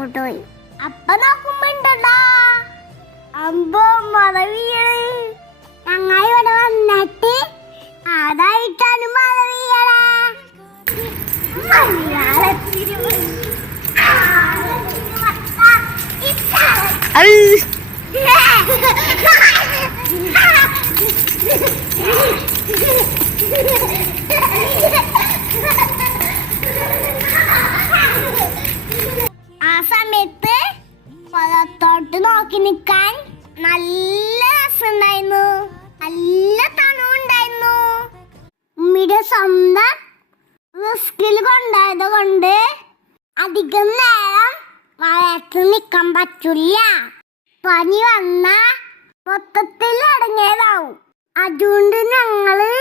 പുറകോട്ട് പോയി. അപ്പൊ നോക്കുമ്പോണ്ടോ അമ്പോ മഴ വീഴ്. ഞങ്ങൾ ഇവിടെ വന്നിട്ട് അതായിട്ടാണ് മഴ വീഴടാ. ആ സമയത്ത് പുറത്തോട്ട് നോക്കി നിക്കാൻ നല്ല രസമുണ്ടായിരുന്നു, നല്ല തണുണ്ടായിരുന്നു. ഉമ്മിയുടെ സ്വന്തം റിസ്കിൽ കൊണ്ടായത് കൊണ്ട് അധികം നേരം മഴയത്ത് നിക്കാൻ പറ്റില്ല. പനി വന്ന മൊത്തത്തിൽ അടങ്ങിയതാവും. അതുകൊണ്ട് ഞങ്ങള്